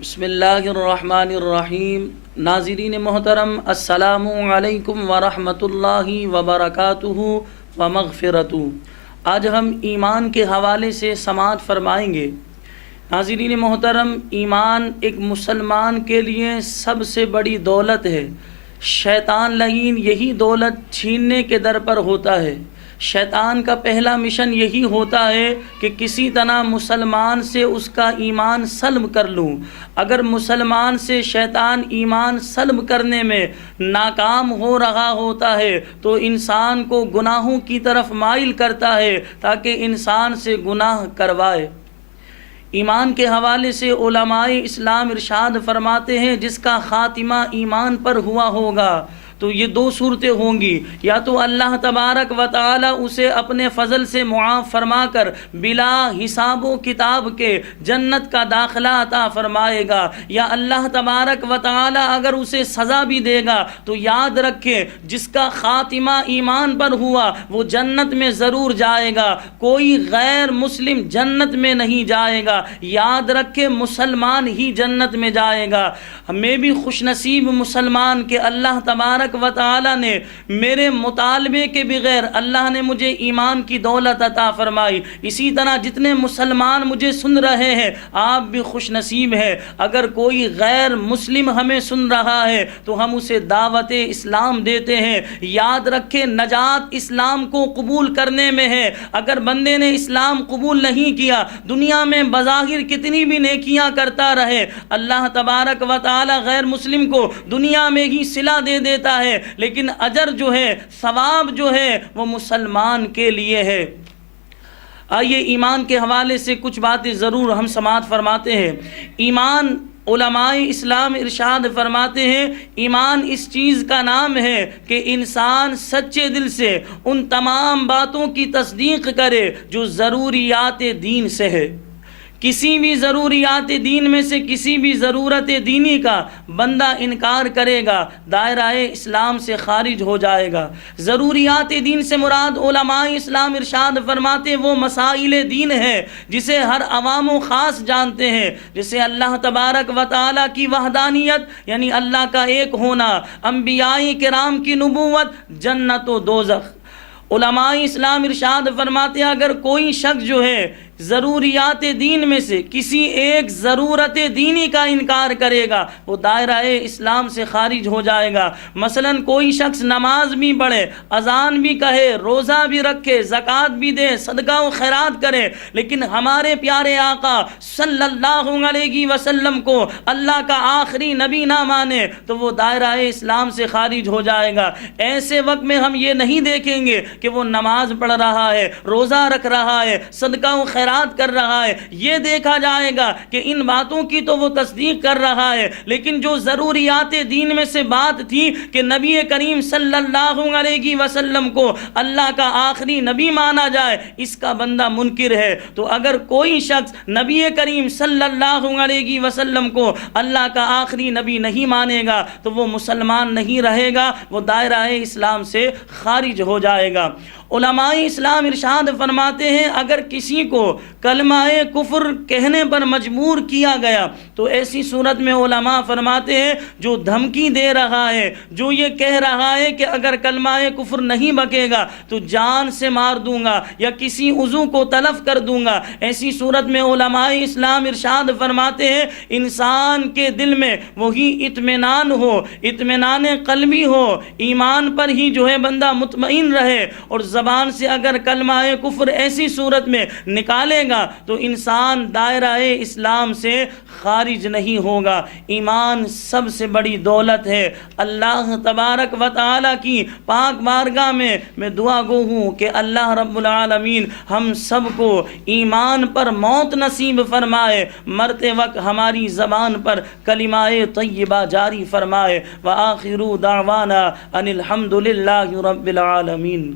بسم اللہ الرحمن الرحیم۔ ناظرین محترم، السلام علیکم ورحمۃ اللہ وبرکاتہ ومغفرتہ۔ آج ہم ایمان کے حوالے سے سماعت فرمائیں گے۔ ناظرین محترم، ایمان ایک مسلمان کے لیے سب سے بڑی دولت ہے۔ شیطان لعین یہی دولت چھیننے کے در پر ہوتا ہے۔ شیطان کا پہلا مشن یہی ہوتا ہے کہ کسی طرح مسلمان سے اس کا ایمان سلب کر لوں۔ اگر مسلمان سے شیطان ایمان سلب کرنے میں ناکام ہو رہا ہوتا ہے تو انسان کو گناہوں کی طرف مائل کرتا ہے تاکہ انسان سے گناہ کروائے۔ ایمان کے حوالے سے علماء اسلام ارشاد فرماتے ہیں جس کا خاتمہ ایمان پر ہوا ہوگا تو یہ دو صورتیں ہوں گی، یا تو اللہ تبارک و تعالی اسے اپنے فضل سے معاف فرما کر بلا حساب و کتاب کے جنت کا داخلہ عطا فرمائے گا، یا اللہ تبارک و تعالی اگر اسے سزا بھی دے گا تو یاد رکھے جس کا خاتمہ ایمان پر ہوا وہ جنت میں ضرور جائے گا، کوئی غیر مسلم جنت میں نہیں جائے گا۔ یاد رکھے مسلمان ہی جنت میں جائے گا۔ میں بھی خوش نصیب مسلمان کہ اللہ تبارک و تعالی نے میرے مطالبے کے بغیر اللہ نے مجھے ایمان کی دولت عطا فرمائی۔ اسی طرح جتنے مسلمان مجھے سن رہے ہیں آپ بھی خوش نصیب ہیں۔ اگر کوئی غیر مسلم ہمیں سن رہا ہے تو ہم اسے دعوت اسلام دیتے ہیں۔ یاد رکھے نجات اسلام کو قبول کرنے میں ہے۔ اگر بندے نے اسلام قبول نہیں کیا، دنیا میں بظاہر کتنی بھی نیکیاں کرتا رہے، اللہ تبارک و تعالی غیر مسلم کو دنیا میں ہی صلہ دے دیتا ہے، لیکن اجر جو ہے، ثواب جو ہے وہ مسلمان کے لیے ہے۔ آئیے ایمان کے حوالے سے کچھ باتیں ضرور ہم سماعت فرماتے ہیں۔ ایمان، علماء اسلام ارشاد فرماتے ہیں، ایمان اس چیز کا نام ہے کہ انسان سچے دل سے ان تمام باتوں کی تصدیق کرے جو ضروریات دین سے ہے۔ کسی بھی ضروریات دین میں سے کسی بھی ضرورت دینی کا بندہ انکار کرے گا دائرہ اسلام سے خارج ہو جائے گا۔ ضروریات دین سے مراد علماء اسلام ارشاد فرماتے وہ مسائل دین ہے جسے ہر عوام و خاص جانتے ہیں، جسے اللہ تبارک و تعالی کی وحدانیت یعنی اللہ کا ایک ہونا، انبیاء کرام کی نبوت، جنت و دوزخ۔ علماء اسلام ارشاد فرماتے ہیں اگر کوئی شخص جو ہے ضروریات دین میں سے کسی ایک ضرورت دینی کا انکار کرے گا وہ دائرہ اسلام سے خارج ہو جائے گا۔ مثلا کوئی شخص نماز بھی پڑھے، اذان بھی کہے، روزہ بھی رکھے، زکوٰۃ بھی دے، صدقہ و خیرات کرے، لیکن ہمارے پیارے آقا صلی اللہ علیہ وسلم کو اللہ کا آخری نبی نہ مانے تو وہ دائرہ اسلام سے خارج ہو جائے گا۔ ایسے وقت میں ہم یہ نہیں دیکھیں گے کہ وہ نماز پڑھ رہا ہے، روزہ رکھ رہا ہے، صدقہ و خیرات کر رہا ہے، یہ دیکھا جائے گا کہ ان باتوں کی تو وہ تصدیق کر رہا ہے، لیکن جو ضروریات دین میں سے بات تھی کہ نبی کریم صلی اللہ علیہ وسلم کو اللہ کا آخری نبی مانا جائے، اس کا بندہ منکر ہے۔ تو اگر کوئی شخص نبی کریم صلی اللہ علیہ وسلم کو اللہ کا آخری نبی نہیں مانے گا تو وہ مسلمان نہیں رہے گا، وہ دائرہ اسلام سے خارج ہو جائے گا۔ علماء اسلام ارشاد فرماتے ہیں اگر کسی کو کلمہ کفر کہنے پر مجبور کیا گیا تو ایسی صورت میں علماء فرماتے ہیں جو دھمکی دے رہا ہے، جو یہ کہہ رہا ہے کہ اگر کلمہ کفر نہیں بکے گا تو جان سے مار دوں گا یا کسی عضو کو تلف کر دوں گا، ایسی صورت میں علماء اسلام ارشاد فرماتے ہیں انسان کے دل میں وہی اطمینان ہو، اطمینان قلبی ہو، ایمان پر ہی جو ہے بندہ مطمئن رہے، اور زبان سے اگر کلمہ کفر ایسی صورت میں نکالے گا تو انسان دائرہ اسلام سے خارج نہیں ہوگا۔ ایمان سب سے بڑی دولت ہے۔ اللہ تبارک و تعالی کی پاک بارگاہ میں دعا گو ہوں کہ اللہ رب العالمین ہم سب کو ایمان پر موت نصیب فرمائے، مرتے وقت ہماری زبان پر کلمہ طیبہ جاری فرمائے۔ وآخر دعوانا ان الحمد للہ رب العالمین۔